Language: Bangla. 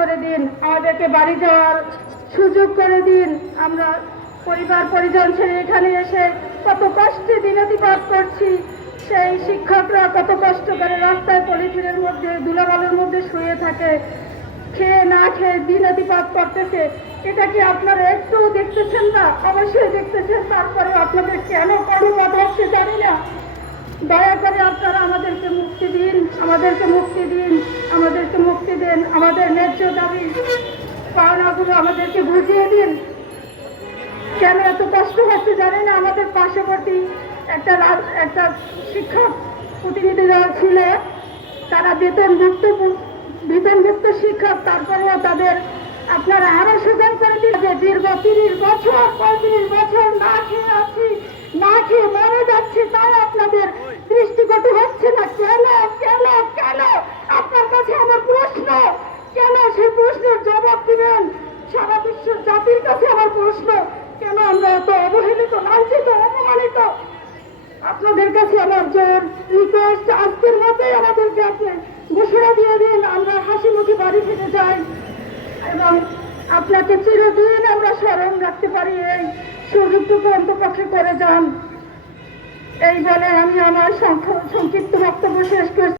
করে দিন, আমাদেরকে বাড়ি যাওয়ার সুযোগ করে দিন। আমরা পরিবার পরিজন ছেড়ে এখানে এসে কত কষ্টে দিনাতিপাত করছি। সেই শিক্ষকরা কত কষ্ট করে রাস্তায় পলিথিনের মধ্যে ধুলাবালুর মধ্যে শুয়ে থাকে, খেয়ে না খেয়ে দিনাতিপাত করতেছে। এটা কি আপনারা একটু দেখতেছেন না? অবশ্যই দেখতেছেন। তারপরে আপনাদের কেন কর্মবাদ হচ্ছে জানি না। দয়া করে আপনারা আমাদেরকে মুক্তি দিন, আমাদেরকে মুক্তি দিন, আমাদেরকে মুক্তি দেন। আমাদের ন্যায্য দাবি পাওনাগুলো আমাদেরকে বুঝিয়ে দিন। কেন এত কষ্ট হচ্ছে জানি না। আমাদের পার্শ্ববর্তী একটা শিক্ষক প্রতিনিধি দল ছিল, তারা বেতনভুক্ত শিক্ষক, তারপরেও তাদের আপনারা আরো সুযোগ করে দিন যে দীর্ঘ 30 বছর 35 বছর না খেয়ে আছি, না খেয়ে মরে যাচ্ছি, তাও আপনাদের দৃষ্টিকটু হচ্ছে না। কেন কেন কেন? আপনার কাছে আমার প্রশ্ন, কেন? সেই প্রশ্নের জবাব দিবেন। সারা বিশ্বের জাতির কাছে আমার প্রশ্ন, কেন আমরা এত অবহেলিত, লাঞ্ছিত, অপমানিত? আপনাদের কাছে আমার জোর রিকোয়েস্ট, আজকের মধ্যেই আমাদেরকে আপনি ঘোষণা দিয়ে দিন, আমরা হাসি মুখে বাড়ি ফিরে যাই এবং আপনাকে চিরদিন আমরা স্মরণ রাখতে পারি। এই সুযোগটুকু অন্তপক্ষে করে যান। এই বলে আমি আমার সংক্ষিপ্ত বক্তব্য শেষ করছি।